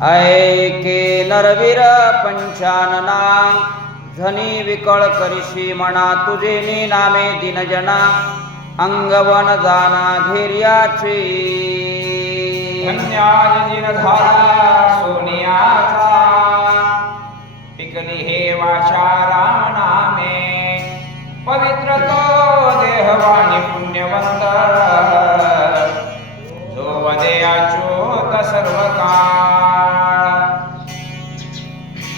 ऐके नरवीर पंचानना धनी विकळ करिशी म्हणा तुझे नी नामे दिनजना अंगवन जाना धैर्याचे धन्याय दिनधारा सोनियाचा पिकली हे वाचा रामनामे पवित्र तो देहवाणी पुण्यवंत जो वदे अच्युत सर्व काळ.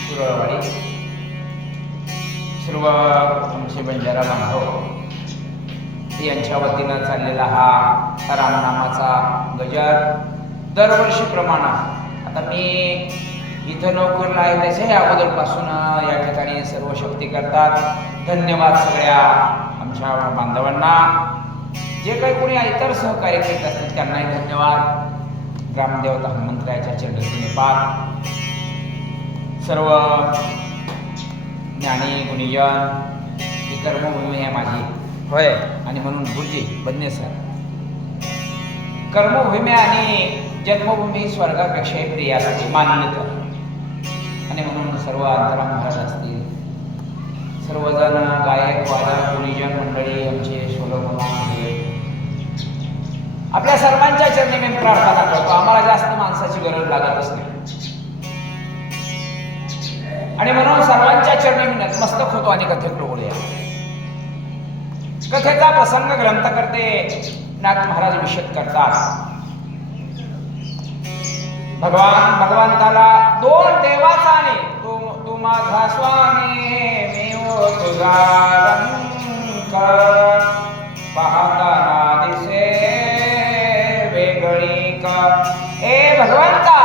सुरवाडी सर्व आमचे बंजारा बांधव यांच्या वतीनं चाललेला हा रामनामाचा गजर दरवर्षीप्रमाणे आता मी इथं नोकरला आहे त्याच्याही अगोदरपासून या ठिकाणी सर्व शक्ती करतात. धन्यवाद सगळ्या आमच्या बांधवांना. जे काही कोणी इतर सहकार्य करीत असतील त्यांनाही धन्यवाद. ग्रामदेवता हनुमंतरायाच्या चरणी पाठ सर्व ज्ञानी गुणीजन ही कर्मभूमी आहे माझी होय. आणि म्हणून गुरुजी बन्ने सर कर्मभूमी आणि जन्मभूमी स्वर्गापेक्षाही प्रिय असते मान्यता. आणि म्हणून सर्व अंतराम महाराज असतील सर्वजण गायक वादक गुणीजन मंडळी आमचे सोलोमन आपल्या सर्वांच्या चरणी मी प्रार्थना करतो. आम्हाला जास्त माणसाची गरज लागतच नाही आणि म्हणून सर्वांच्या चरणी मी नतमस्तक होतो आणि कथेकडे बोलूया. कथेचा प्रसंग ग्रंथ करते नाथ महाराज विशद करतात. भगवंताला दोन देवाचा आणि तू माझा स्वामी मी ओ तुझा रंग पाहताना दिसे वेगळी का. ए भगवंता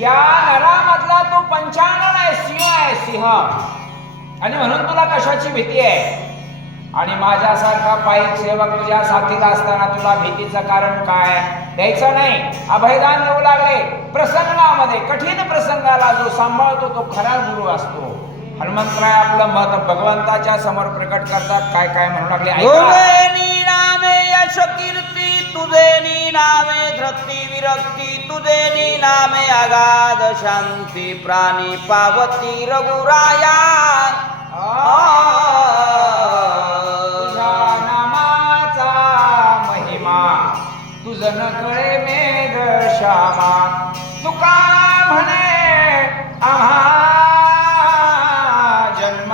या नरामधला तू पंचानन आहे सिंह आहे सिंह आणि म्हणून तुला कशाची भीती आहे. आणि माझ्यासारखा पायी सेवक तुझ्या साथीला असताना तुला भीतीचं कारण काय द्यायचं नाही. अभयदान देऊ लागले. प्रसंगामध्ये कठीण प्रसंगाला जो सांभाळतो तो खरा गुरु असतो. हनुमंतराय आपलं मत भगवंताच्या समोर प्रकट करतात. काय काय म्हणू लागले तुझे नामे यश कीर्ती तुझे नामे धृती विरक्ती तुझे नामे अगाध शांती प्राणी पावती रघुराया. तुझ्या नामाचा महिमा तुझं न कळे मेघ श्यामा. तुका म्हणे आम्हा जन्म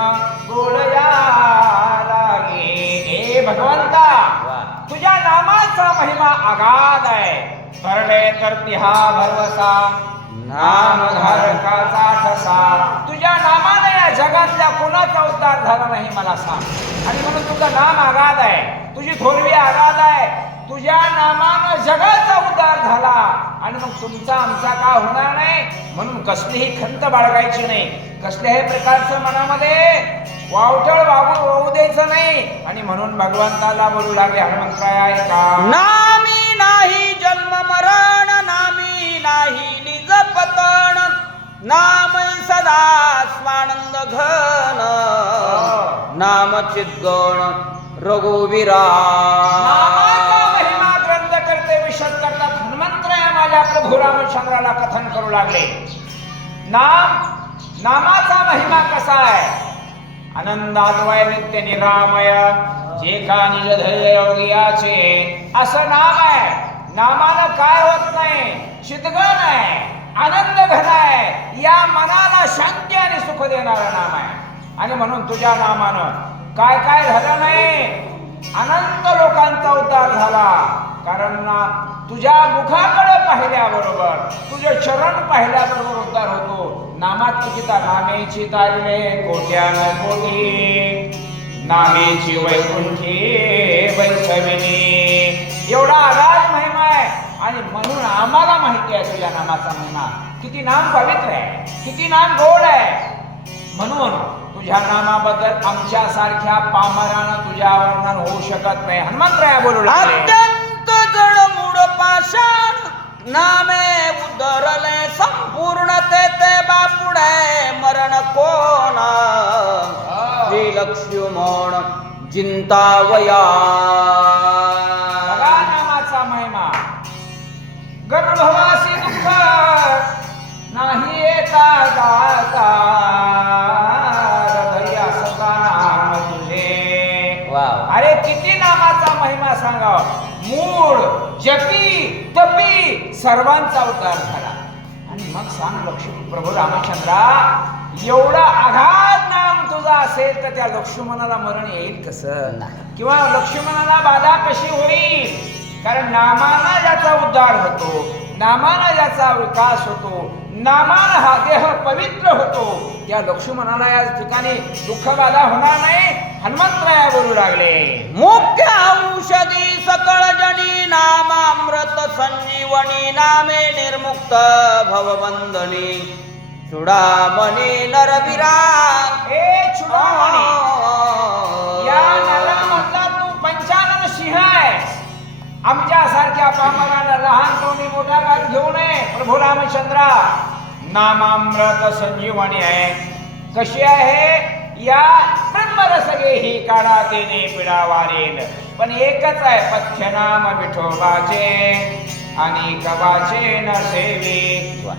गोळया लागे. ए भगवंता तुझ्या नामाचा महिमा अगाध आहे. करले तर तिहा भरवसा नामधारकाचा ठसा. तुझ्या नामाने या जगातल्या कोणाचा उद्धार झाला नाही मला सांग. आणि म्हणून तुझं नाम आगाध आहे तुझी थोरवी आगाध आहे. तुझ्या नामानं जगाचा उद्धार झाला आणि मग तुमचा आमचा का होणार नाही. म्हणून कसलीही खंत बाळगायची नाही. कसल्याही प्रकारचं मनामध्ये वावटळ वाहू द्यायचं नाही. आणि म्हणून भगवंताला बोलू लागले हनुमंतराय का नामी नाही जन्म मरण नामी नाही निज पतन नाम सदा स्वानंद घन नाम चिद्गण रघुवीरा. नामाचा महिमा ग्रंथ करते विशद करतात. हनुमंतराय माझ्या प्रभू रामचंद्राला कथन करू लागले. नामाचा महिमा कसा आहे. आनंदाद्वय नित्य निरामय जे का निज धैर्य योगियाचे असं नाम आहे. नामानं काय होत नाही. चितगण आहे आनंद घन आहे. या मनाला शांती आणि सुख देणारं नाम आहे. आणि म्हणून तुझ्या नामानं काय काय झालं नाही. अनंत लोकांचा उद्धार झाला. कारण तुझ्या मुखाकडे पाहिल्याबरोबर तुझे चरण पाहिल्याबरोबर उद्धार होतो. नामात तुझी नामेची तारले कोट्यान कोटी नामेची वैकुंठी वैसविनी. एवढा आगाध महिमा आहे. आणि म्हणून आम्हाला माहिती आहे तुझ्या नामाचा महिमा. किती नाम पवित्र आहे किती नाम गोड आहे. म्हणून तुझ्या नामाबद्दल आमच्या सारख्या पामरानं तुझ्या वर्णन होऊ शकत नाही. हनुमंतराय बोलू लागले अत्यंत जड मूळ पाषाण नामे उदरले संपूर्ण ते बापुडे मरण कोण श्री लक्ष्मण जिंतावया. नामाचा महिमा गर्भवासी दुःख येता जाता हृदय असता नाम तुझे. वाव. अरे किती नामाचा महिमा सांगावा. मूळ जपी तपी सर्वांचा उद्धार झाला. आणि मग सांग लक्ष्मी प्रभू रामचंद्रा, एवढा आघात नाम तुझा असेल तर त्या लक्ष्मणाला मरण येईल कसं, नाही. किंवा लक्ष्मणाला बाधा कशी होईल. कारण नामाना ज्याचा उद्धार होतो, नामाना ज्याचा विकास होतो, नामाना हा देह पवित्र होतो, त्या लक्ष्मणाला या ठिकाणी दुःख बाधा होणार नाही. हनुमंतराया बोलू लागले, मुख्य औषधी सकळ जनी नामामृत संजीवनी नामे निर्मुक्त भवबंधनी चुडामणी नरवीरा. हे चुडामणी, या नरामधला तू पंचानन सिंह आहेस. आमच्या सारख्या पामराला लहान कोणी मोठा काळ घेऊ नये. प्रभू रामचंद्रा, नामामृत संजीवनी आहे. कशी आहे. या ब्रह्मरस ही काढा तेने पिढा वारेल. पण एकच आहे, पथ्य नाम विठोबाचे आणि कवाचे न सेवी.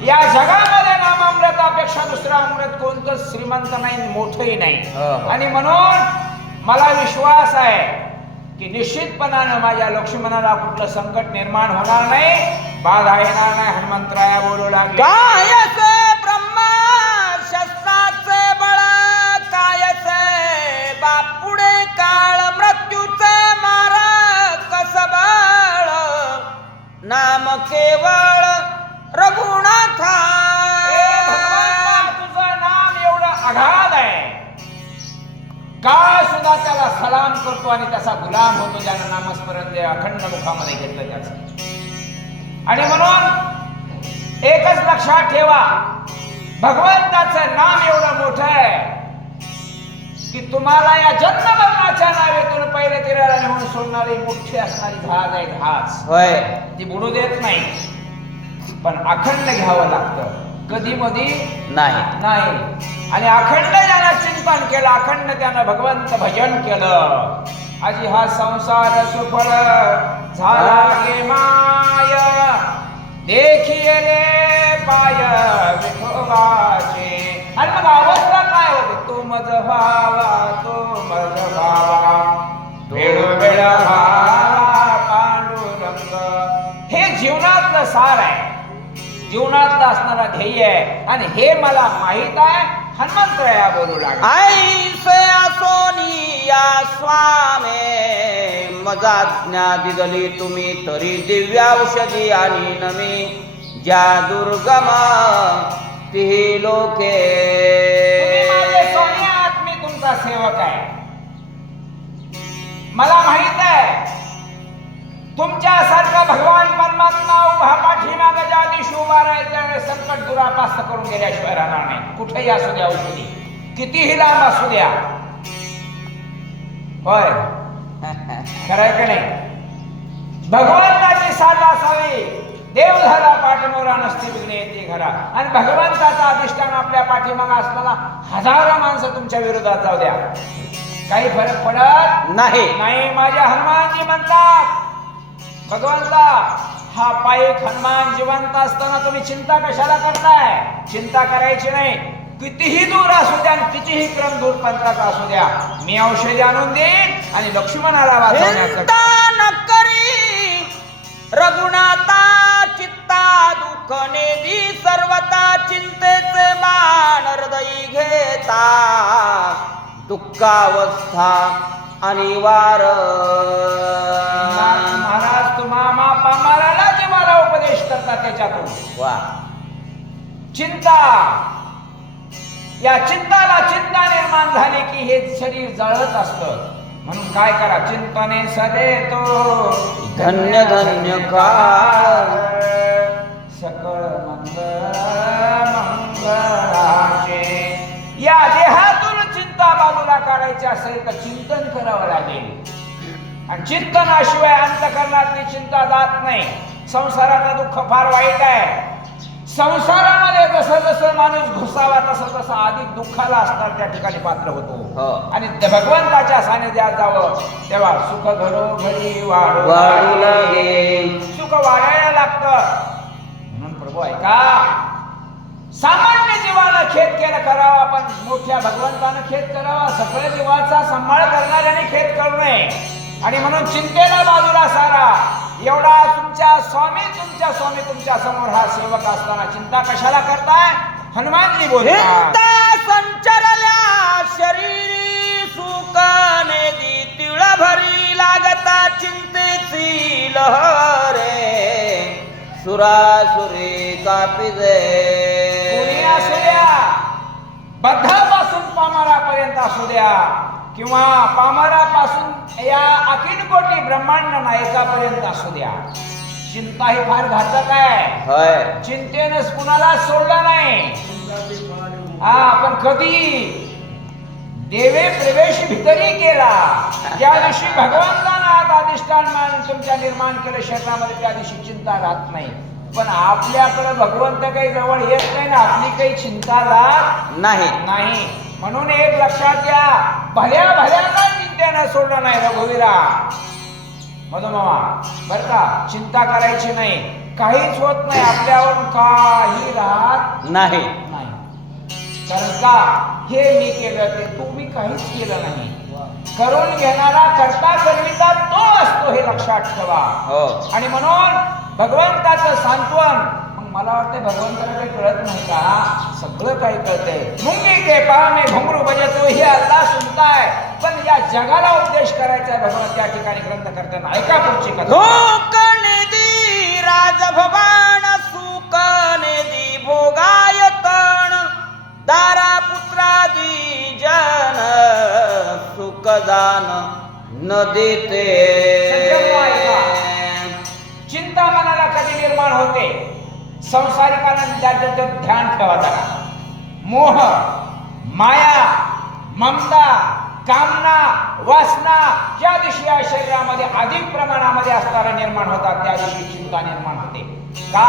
या जगामध्ये नामामृतापेक्षा दुसरा अमृत कोणतं श्रीमंत नाही, मोठंही नाही. आणि म्हणून मला विश्वास आहे की निश्चितपणानं माझ्या लक्ष्मणाला कुठलं संकट निर्माण होणार नाही, बाधा येणार नाही. हनुमंतराया बोलू लागले, कायसे ब्रह्मा शस्त्राचे बळ, कायसे बापुडे काळ मृत्यूचे मार, कस बळ नाम केवळ रघुनाथा. तुझं नाम एवढं अगाध आहे, काळ सुद्धा त्याला सलाम करतो आणि त्याचा गुलाम होतो ज्यानं नामस्मरण अखंड मुखामध्ये घेतलं त्याचं. आणि म्हणून एकच लक्षात ठेवा, भगवंताचं नाम एवढं मोठं आहे की तुम्हाला या जन्ममरणाच्या नावेतून पहिले तिराला नेऊन सोडणारी मोठी असणारी जहाज आहे. जहाज होय, ती बुडू देत नाही, पण अखंड घ्यावं लागतं, कधी मधी नाही. आणि अखंड ज्यानं चिंतन केलं, अखंड त्यानं भगवंत भजन केलं, आजी हा संसार सुफळ झाला गे माय, देखिले पाय विठोबाचे. आणि मग अवस्था काय होते, तो मज भावा, तो मज भावा, वेळो वेळ भावा पांडुरंग. हे जीवनातलं सार आहे, जीवनातलं असणारा ध्येय आहे. आणि हे मला माहित आहे. हनुमंतराया बोलू लागला, ऐसे असोनी या स्वामे मजा ज्ञा दिदली तुम्ही, तरी दिव्य औषधी आणि नमी ज्या दुर्गम ती लोके. तुम्ही माझे सोने आहात, मी तुमचा सेवक आहे. मला माहित आहे तुमच्यासारखा भगवान परमात्मा उभा पाठीमाग ज्या दिवशी उभा राहील त्यावेळेस संकट दुरापास्त करून गेल्याशिवाय राहणार नाही. कुठेही असू द्या औषधी, कितीही लांब असू द्या. होय, खरंय का नाही. भगवंताची साथ असावी. देव झाला पाठमोरा नसते विघ्ने येते घरा. आणि भगवंताचा अधिष्ठान आपल्या पाठीमाग असताना हजारो माणसं तुमच्या विरोधात जाऊ द्या, काही फरक पडत नाही. माझ्या हनुमानजी म्हणतात, भगवंता हा पायिक हनुमान जिवंत असताना तुम्ही चिंता कशाला करताय. चिंता करायची नाही. कितीही दूर असू द्या आणि कितीही क्रम दूर पंथाचा असू द्या, मी औषधी आणून देईन आणि लक्ष्मणाला वाचवण्याचं. न करी रघुनाथा चित्ता दुःख नेदी, सर्वता चिंतेचे मान हृदयी घेता, दुःखावस्था अनिवार. महाराज तुम्हा पामाराला जे मला उपदेश करतात त्याच्यातून वा, चिंता, या चिंताला चिंता निर्माण झाली की हे शरीर जळत असतं. म्हणून काय करा, चिंतने सदेतो धन्य धन्य काळ, सकळ मंगळ मंगळाचे. या देहातून चिंता बाजूला काढायची असेल तर चिंतन करावं लागेल. आणि चिंतनाशिवाय अंतःकरणातली चिंता जात नाही. संसाराचं दुःख फार वाईट आहे. संसारामध्ये जसं जसं माणूस घुसावा तसं तसं अधिक दुःखाला असणार त्या ठिकाणी पात्र होतो. आणि भगवंताच्या सानिध्यात जावं तेव्हा सुख घडोघडी वाढू लागेल. सुख वाढायला लागतं. म्हणून प्रभू ऐका, सामान्य जीवानं खेद केला करावा, पण मोठ्या भगवंतानं खेद करावा. सगळ्या जीवाचा सांभाळ करणाऱ्याने खेद करू नये. आणि म्हणून चिंतेला बाजूला सारा. एवढा तुमच्या स्वामी तुमच्या समोर हा सेवक असताना चिंता कशाला करताय? हनुमानजी बोलतात, संचरल्या शरीरी सुकाने दी तिळ भरी लागता चिंतेची लहरे सुरासुरी कापिजे. कोणी असू द्या, बद्धापासून पामरापर्यंत असू द्या, किंवा पामरापासून या अखिल कोटी ब्रह्मांड नायकापर्यंत असू द्या, चिंता ही फार घातक आहे. होय. चिंतेनं कुणाला सोडलं नाही. पण कधी देवे प्रवेश भितरी केला, त्या दिवशी भगवंतानं आत अधिष्ठान मानून तुमच्या निर्माण केलं शरीरामध्ये, त्या दिवशी चिंता राहत नाही. पण आपल्याकडे भगवंत काही जवळ येत नाही ना, आपली काही चिंता राहत नाही. म्हणून एक लक्षात घ्या, भल्या चिंतेनं सोडलं नाही रघुवीरा. मधुमामा बर का, चिंता करायची नाही. काहीच होत नाही, आपल्यावर काही राहत नाही. कारण का, हे मी केलं ते तुम्ही काहीच केलं नाही. करून घेणारा करता करविता तो असतो, हे लक्षात ठेवा. आणि म्हणून भगवंताचं सांत्वन. मग मला वाटतं भगवंताला काही कळत नाही का? सगळं काही कळतंय. मुंगी के पाव में घुंगरू बजतो ही अल्लाह सुनताय. पण या जगाला उपदेश करायचा भगवंत त्या ठिकाणी ग्रंथ करताना ऐका पुढची कथा. राजभवन सुकनिधी भोगायतन दारा पुत्रादी जन सुखदान न देते. चिंता मनाला कधी निर्माण होते? संसारिकांना त्याचं ध्यान ठेवा जरा. मोह, माया, ममता, कामना, वासना ज्या दिवशी या शरीरामध्ये अधिक प्रमाणामध्ये असणारा निर्माण होतात, त्या दिवशी चिंता निर्माण होते. का?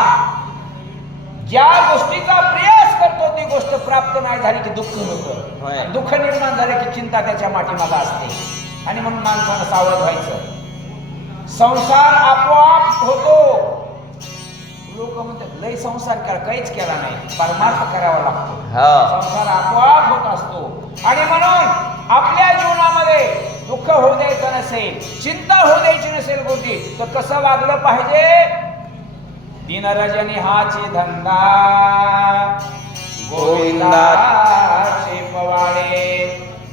ज्या गोष्टीचा प्रयास करतो ती गोष्ट प्राप्त नाही झाली की दुःख होतं. दुःख निर्माण झाले की चिंता त्याच्या पाठीमागे असते. आणि म्हणून माणसानं सावध व्हायचं. संसार आपोआप होतो. लोक म्हणतात लय संसार करा, काहीच केला नाही. परमार्थ करावा लागतो. संसार आपोआप होत असतो. आणि म्हणून आपल्या जीवनामध्ये दुःख होऊ द्यायचं नसेल, चिंता होऊ द्यायची नसेल गोष्टी, तर कसं वागलं पाहिजे? दिन रजनी हाचे धंदा गोविंदाचे पवाडे.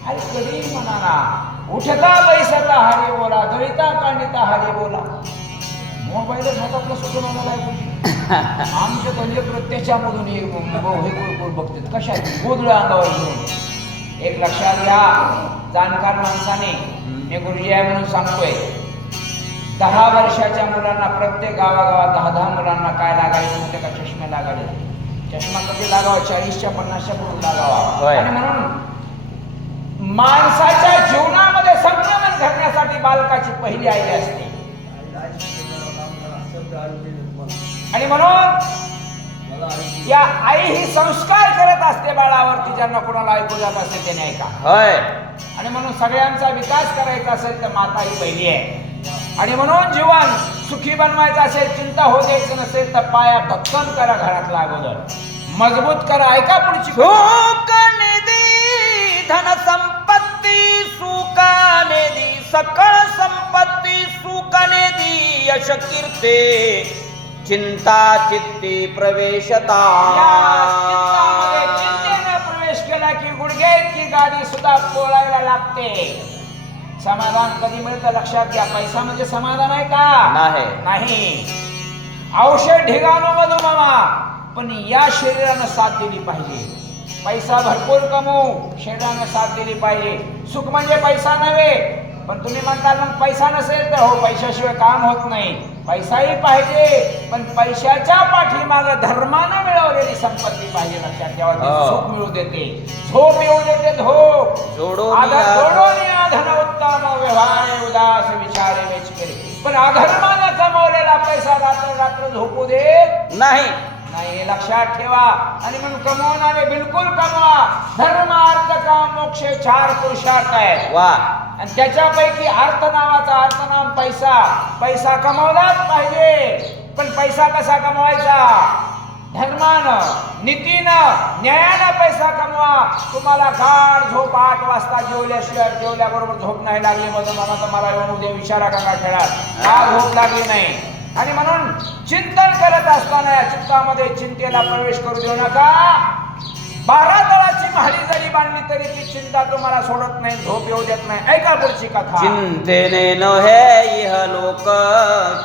अरे कधी म्हणाना, उठता बैसता हरी बोला, दळिता कांडिता हरी बोला. मोबाईलच हातातलं सुटून आलेला आहे. आमच्या गल्ले त्याच्यामधून हे गोड बघतात कशा गोदळ अंगावर घेऊन. एक लक्षात घ्या, जाणकार माणसाने, मी गुरुजी आहे म्हणून सांगतोय, 10 वर्षाच्या मुलांना प्रत्येक गावागावात 10 मुलांना काय लागायचं होते का? चष्मे लागायचे. चष्मा कधी लागावा? 40च्या 50च्या पुढून लागावा. आणि म्हणून माणसाच्या जीवनामध्ये संयमन घडण्यासाठी बालकाची पहिली आई असते. आणि म्हणून या आई ही संस्कार करत असते बाळावरती, ज्यांना कोणाला ऐकू जात असते त्याने ऐका. आणि म्हणून सगळ्यांचा विकास करायचा असेल तर माता ही पहिली आहे. आणि म्हणून जीवन सुखी बनवायचं असेल, चिंता होऊ द्यायचं नसेल तर पाया भक्कम करा, घरातला अगोदर मजबूत करा. ऐका पुढची. सुखनिधी धन संपत्ती सुखनिधी सकळ संपत्ती सुखनिधी यश कीर्ते चिंता चित्ती प्रवेशता. चिंतेने प्रवेश केला की गुडघे की गाडी सुद्धा पोळायला लागते. समाधान कधी मिळतं लक्षात घ्या. पैसा म्हणजे समाधान आहे का? नाही. औषध ढिगाणू मधुमामा, पण या शरीरानं साथ दिली पाहिजे. पैसा भरपूर कमवू, शरीरानं साथ दिली पाहिजे. सुख म्हणजे पैसा नव्हे. पण तुम्ही म्हणता मग पैसा नसेल तर हो, पैशाशिवाय काम होत नाही. पैसाही पाहिजे, पण पैशाच्या पाठीमागे धर्मानं मिळवलेली संपत्ती पाहिजे. लक्षात ठेवा. सुख मिळू देते, झोप मिळू देते, झोप जोडून धन उत्तम व्यवहार उदास विचारे वेच केले. पण अधर्मानं कमवलेला पैसा रात्र रात्र झोपू देत नाही. लक्षात ठेवा. आणि म्हणून कमवणारे बिलकुल कमवा. धर्म अर्थ काम मोक्ष 4 पुरुषार्थ आहेत. आणि त्याच्यापैकी अर्थ नावाचा अर्थनाम पैसा. पैसा कमवलाच पाहिजे. पण पैसा कसा कमवायचा? धर्मानं, नीतीनं, न्यायानं पैसा कमवा. तुम्हाला गाढ झोप 8 वाजता जेवल्याबरोबर झोप नाही लागली म्हणून मला येऊन उद्या विचारा का खेळात का झोप लागली नाही. आणि म्हणून चिंतन करत असताना या चित्तामध्ये चिंतेला प्रवेश करू देऊ नका. 12 तळाची महाली जरी बांधली तरी ती चिंता तुम्हाला सोडत नाही, झोप येऊ देत नाही. ऐका पुढची कथा. चिंतेने नव्हे इह लोक,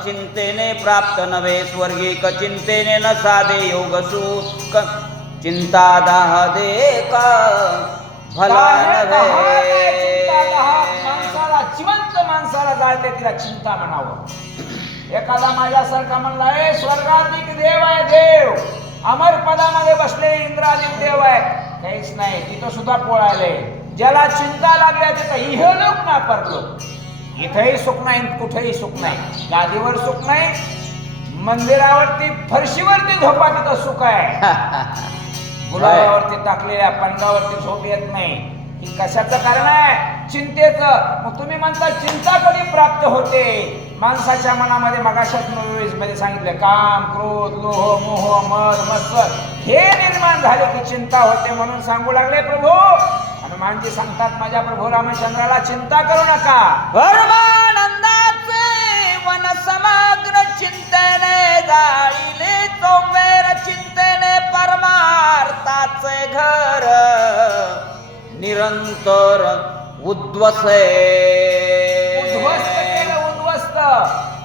चिंतेने प्राप्त नव्हे स्वर्गिक, चिंतेने न साधे योग सुख, चिंता दाह दे का भला नव्हे. माणसाला, जिवंत माणसाला जाळते तिला चिंता म्हणावं. एखादा माझ्यासारखा म्हणला स्वर्गाधिक देव आहे, देव अमर पदामध्ये बसलेले इंद्राधिक देव आहे. काहीच नाही, तिथं सुद्धा पोळायले. ज्याला चिंता लागल्या तिथं इहलोक ना परलोक. इथंही सुख नाही, कुठेही सुख नाही. गादीवर सुख नाही, मंदिरावरती फरशीवरती झोपा तिथं सुख आहे. गुलाबावरती टाकलेल्या पणगावरती झोप येत नाही. ही कशाचं कारण आहे? चिंतेचं. मग तुम्ही म्हणता चिंता कधी प्राप्त होते? माणसाच्या मनामध्ये मगाशात मध्ये सांगितलं काम, क्रोध, लोह, मोह, मद, मत्सर हे निर्माण झाले की चिंता होते म्हणून सांगू लागले प्रभू. हनुमानजी सांगतात माझ्या प्रभू रामचंद्राला चिंता करू नका. परमानंदाचे वन समग्र चिंतेने जाळीले, चौबेर चिंतेने परमार्थाचे घर निरंतर उद्ध्वसे. उद्ध्वस्त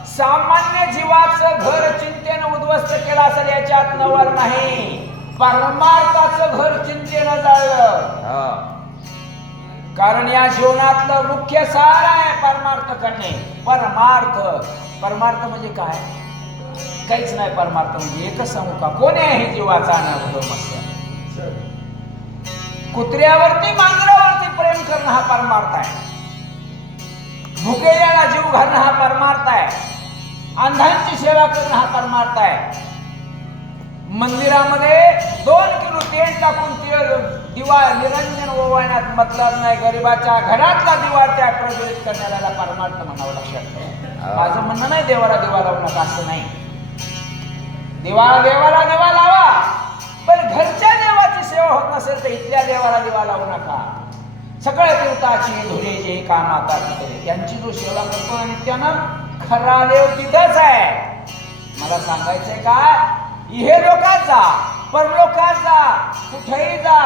सामान्य जीवाचं घर चिंतेनं उद्ध्वस्त केलं असेल याच्यात नवल नाही. परमार्थाचं घर चिंतेनं जाळलं. कारण या जीवनातलं मुख्य सार आहे परमार्थ करणे. परमार्थ म्हणजे काय? काहीच नाही. परमार्थ म्हणजे एकच सांगू का, कोण आहे हे जीवाचा अनावध. कुत्र्यावरती मांजरावरती प्रेम करणं हा परमार्थ आहे. भुकेल्याला जीव घालणं हा परमार्थ आहे. अंधांची सेवा करणं हा परमार्थ आहे. मंदिरामध्ये 2 किलो तेल टाकून दिवा निरंजन ओवाळण्यात मतलब नाही. गरिबाच्या घरातला दिवा त्या प्रज्वलित करण्याला परमार्थ म्हणावं. लक्षात ठेवा. माझं म्हणणं नाही देवाला दिवा लावू नका असं नाही. देवाला दिवा लावा, पण घरच्या देवाची सेवा होत नसेल तर इथल्या देवाला दिवा लावू नका. सगळे देवताची धुरेचे काम आता तिथे त्यांची जो सेवा करतो आणि त्यानं खरा देव तिथंच आहे. मला सांगायचंय काय, इहे लोकात जा, परलोकात जा, कुठेही जा,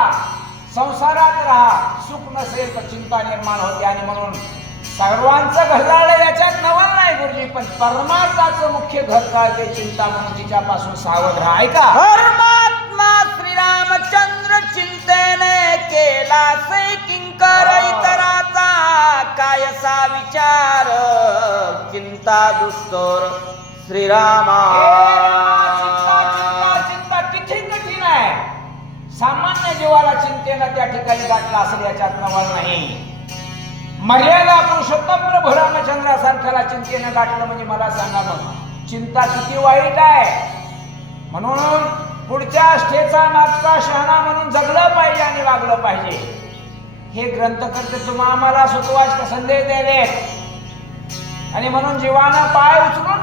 संसारात राहा, सुख नसेल तर चिंता निर्माण होते. आणि म्हणून सर्वांचं घर जाळलं याच्यात नवल नाही गुरुजी, पण परमार्थाचं मुख्य घर जाळते चिंता म्हणून तिच्यापासून सावध राहा. ऐका. परमात्मा श्रीरामचंद्र चिंतेने केला से किंकर, इतराचा कायसा विचार, चिंता दुस्तर श्रीरामा. चिंता किती कठीण आहे. सामान्य जीवाला चिंतेनं त्या ठिकाणी गाठला असेल याच्यात नवल नाही. मर्यादा पुरुषोत्तम प्रभू रामचंद्रासारख्याला चिंतेनं गाठलं म्हणजे मला सांगा मग चिंता किती वाईट आहे. म्हणून पुढच्या ठेचा मागचा शहाणा म्हणून जगलं पाहिजे आणि वागलं पाहिजे. हे ग्रंथकर्ते तुम्हा आम्हाला सुतवाच संदेश द्यायले. आणि म्हणून जीवानं पाय उचलून